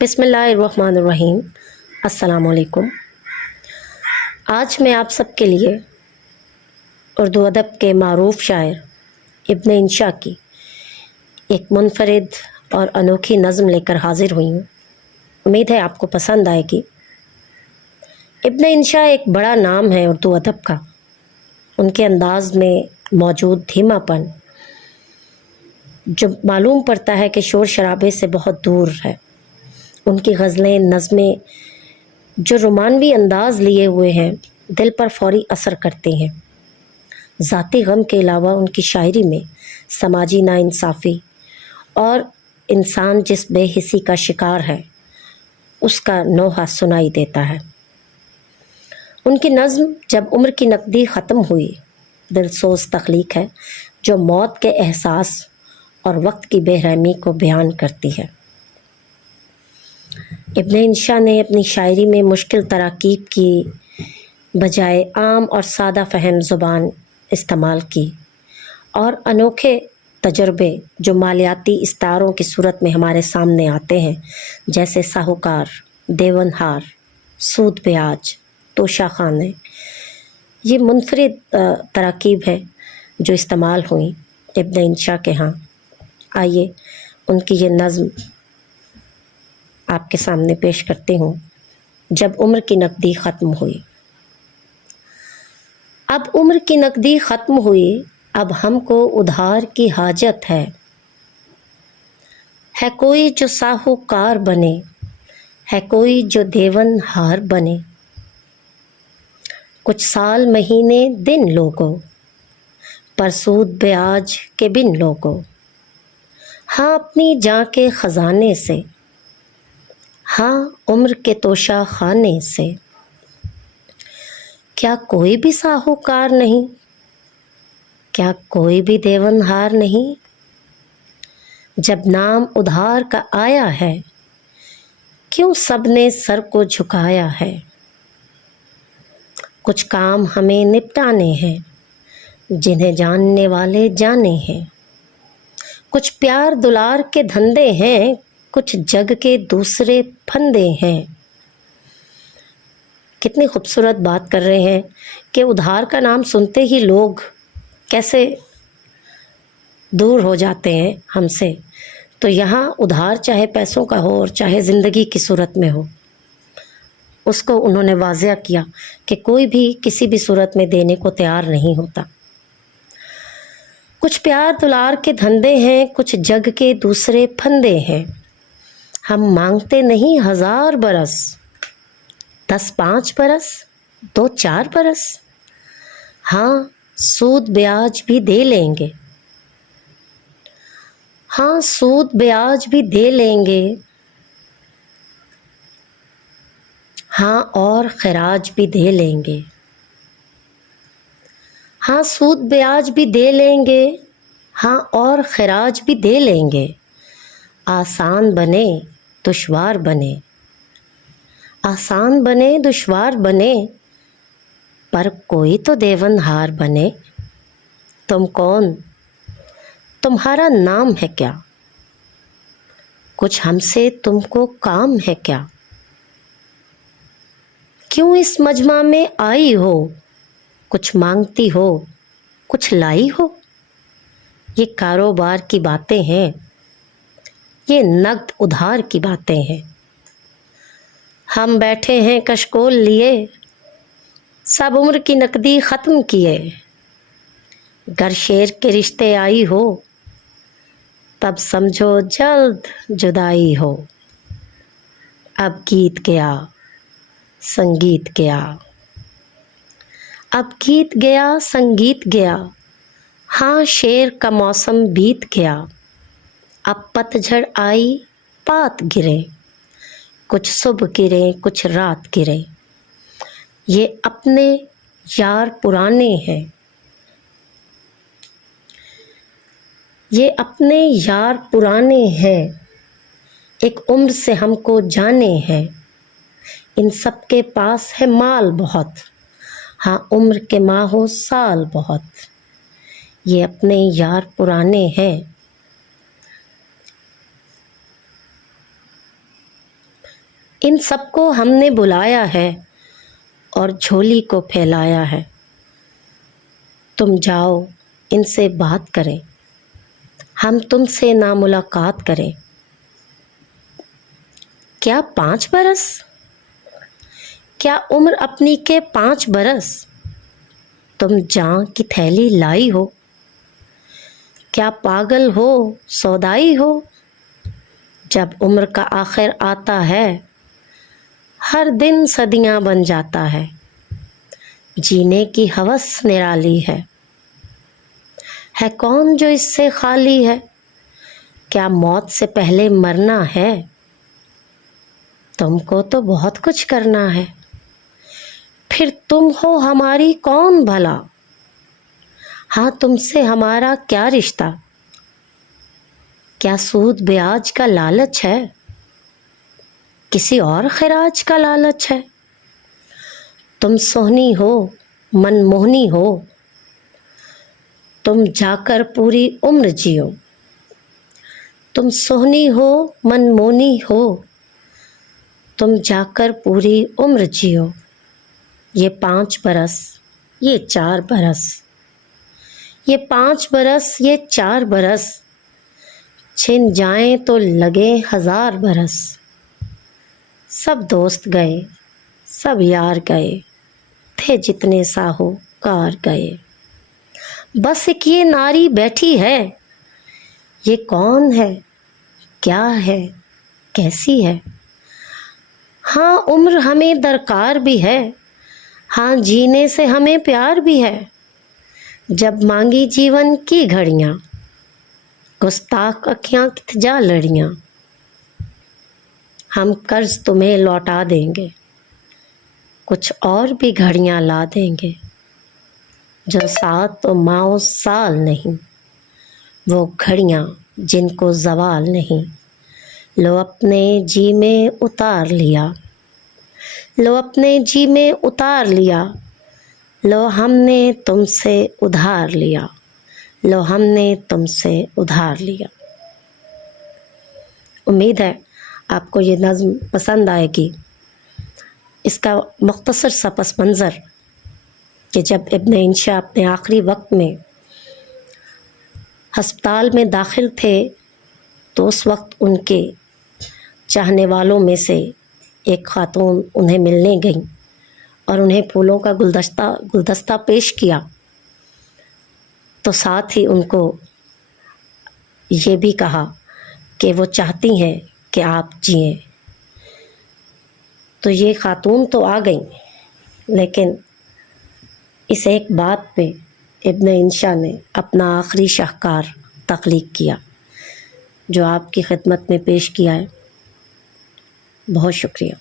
बिस्मिल्लाहिर्रहमानिर्रहीम। अस्सलाम वालेकुम। आज मैं आप सब के लिए उर्दू अदब के मारूफ शायर इब्न इंशा की एक मुनफरिद और अनोखी नज़म लेकर हाजिर हुई हूँ। उम्मीद है आपको पसंद आएगी। इब्न इंशा एक बड़ा नाम है उर्दू अदब का। उनके अंदाज में मौजूद धीमापन जो मालूम पड़ता है कि शोर शराबे से बहुत दूर है। उनकी गज़लें, नज़में जो रोमानवी अंदाज़ लिए हुए हैं, दिल पर फौरी असर करती हैं। ज़ाती गम के अलावा उनकी शायरी में समाजी नाइंसाफ़ी और इंसान जिस बेहिसी का शिकार है उसका नोहा सुनाई देता है। उनकी नज़्म जब उम्र की नकदी ख़त्म हुई दिलसोज़ तख्लीक है जो मौत के एहसास और वक्त की बेरहमी को बयान करती है। इब्न इंशा ने अपनी शायरी में मुश्किल तराकीब की बजाय आम और सादा फहम ज़ुबान इस्तेमाल की और अनोखे तजर्बे जो मालियाती इस्तारों की सूरत में हमारे सामने आते हैं, जैसे साहूकार, देवनहार, सूद ब्याज, तोशा खाने, ये मुनफरिद तराकीब है जो इस्तेमाल हुई इब्न इंशा के यहाँ। आइए उनकी ये नज़्म आपके सामने पेश करती हूँ। जब उम्र की नकदी ख़त्म हुई। अब उम्र की नकदी ख़त्म हुई, अब हमको उधार की हाजत है कोई जो साहूकार बने, है कोई जो देवनहार बने। कुछ साल महीने दिन लोगों, पर सूद ब्याज के बिन लोगों। हाँ अपनी जान के ख़जाने से, हाँ उम्र के तोशा खाने से। क्या कोई भी साहूकार नहीं, क्या कोई भी देवनहार नहीं। जब नाम उधार का आया है, क्यों सबने सर को झुकाया है। कुछ काम हमें निपटाने हैं, जिन्हें जानने वाले जाने हैं। कुछ प्यार दुलार के धंधे हैं, कुछ जग के दूसरे फंदे हैं। कितनी खूबसूरत बात कर रहे हैं कि उधार का नाम सुनते ही लोग कैसे दूर हो जाते हैं हमसे। तो यहाँ उधार चाहे पैसों का हो और चाहे ज़िंदगी की सूरत में हो, उसको उन्होंने वाज़िया किया कि कोई भी किसी भी सूरत में देने को तैयार नहीं होता। कुछ प्यार दुलार के धंधे हैं, कुछ जग के दूसरे फंदे हैं। हम मांगते नहीं 1000 बरस, 10-5 बरस, 2-4 बरस। हाँ सूद ब्याज भी दे लेंगे, हाँ सूद ब्याज भी दे लेंगे। हाँ और खराज भी दे लेंगे, हाँ सूद ब्याज भी दे लेंगे, हाँ और खराज भी दे लेंगे। आसान बने दुश्वार बने, आसान बने दुश्वार बने, पर कोई तो देवनहार बने। तुम कौन, तुम्हारा नाम है क्या, कुछ हमसे तुमको काम है क्या। क्यों इस मजमा में आई हो, कुछ मांगती हो, कुछ लाई हो। ये कारोबार की बातें हैं, ये नगद उधार की बातें हैं। हम बैठे हैं कशकोल लिए, सब उम्र की नकदी ख़त्म किए। गर शेर के रिश्ते आई हो, तब समझो जल्द जुदाई हो। अब गीत गया संगीत गया, अब गीत गया संगीत गया। हाँ शेर का मौसम बीत गया। अब पतझड़ आई पात गिरे, कुछ सुबह गिरे कुछ रात गिरे। ये अपने यार पुराने हैं, ये अपने यार पुराने हैं। एक उम्र से हमको जाने हैं, इन सब के पास है माल बहुत। हाँ उम्र के माहो साल बहुत, ये अपने यार पुराने हैं। ان سب کو ہم نے بلایا ہے اور جھولی کو پھیلایا ہے۔ تم جاؤ ان سے بات کریں، ہم تم سے نا ملاقات کریں۔ کیا 5 برس؟ کیا عمر اپنی کے 5 برس تم جان کی تھیلی لائی ہو؟ کیا پاگل ہو سودائی ہو؟ جب عمر کا آخر آتا ہے ہر دن صدیاں بن جاتا ہے، جینے کی ہوس نرالی ہے کون جو اس سے خالی ہے؟ کیا موت سے پہلے مرنا ہے؟ تم کو تو بہت کچھ کرنا ہے، پھر تم ہو ہماری کون بھلا؟ ہاں تم سے ہمارا کیا رشتہ؟ کیا سود بیاج کا لالچ ہے؟ کسی اور خراج کا لالچ ہے؟ تم سہنی ہو من موہنی ہو، تم جا کر پوری عمر جیو۔ تم سہنی ہو من موہنی ہو، تم جا کر پوری عمر جیو۔ یہ 5 برس، یہ 4 برس، یہ 5 برس، یہ 4 برس چھن جائیں تو لگے 1000 برس۔ سب دوست گئے، سب یار گئے، تھے جتنے ساہوکار گئے، بس ایک یہ ناری بیٹھی ہے، یہ کون ہے کیا ہے کیسی ہے؟ ہاں عمر ہمیں درکار بھی ہے، ہاں جینے سے ہمیں پیار بھی ہے۔ جب مانگی جیون کی گھڑیاں، گستاخ اکھیاں کت جا لڑیاں۔ ہم قرض تمہیں لوٹا دیں گے، کچھ اور بھی گھڑیاں لا دیں گے، جو سات و ماہ و سال نہیں، وہ گھڑیاں جن کو زوال نہیں۔ لو اپنے جی میں اتار لیا، لو اپنے جی میں اتار لیا، لو ہم نے تم سے ادھار لیا، لو ہم نے تم سے ادھار لیا۔ امید ہے آپ کو یہ نظم پسند آئے گی۔ اس کا مختصر سا پس منظر کہ جب ابن انشا اپنے آخری وقت میں ہسپتال میں داخل تھے تو اس وقت ان کے چاہنے والوں میں سے ایک خاتون انہیں ملنے گئیں اور انہیں پھولوں کا گلدستہ پیش کیا، تو ساتھ ہی ان کو یہ بھی کہا کہ وہ چاہتی ہیں کہ آپ جئیں۔ تو یہ خاتون تو آ گئیں، لیکن اس ایک بات پہ ابن انشا نے اپنا آخری شاہکار تخلیق کیا جو آپ کی خدمت میں پیش کیا ہے۔ بہت شکریہ۔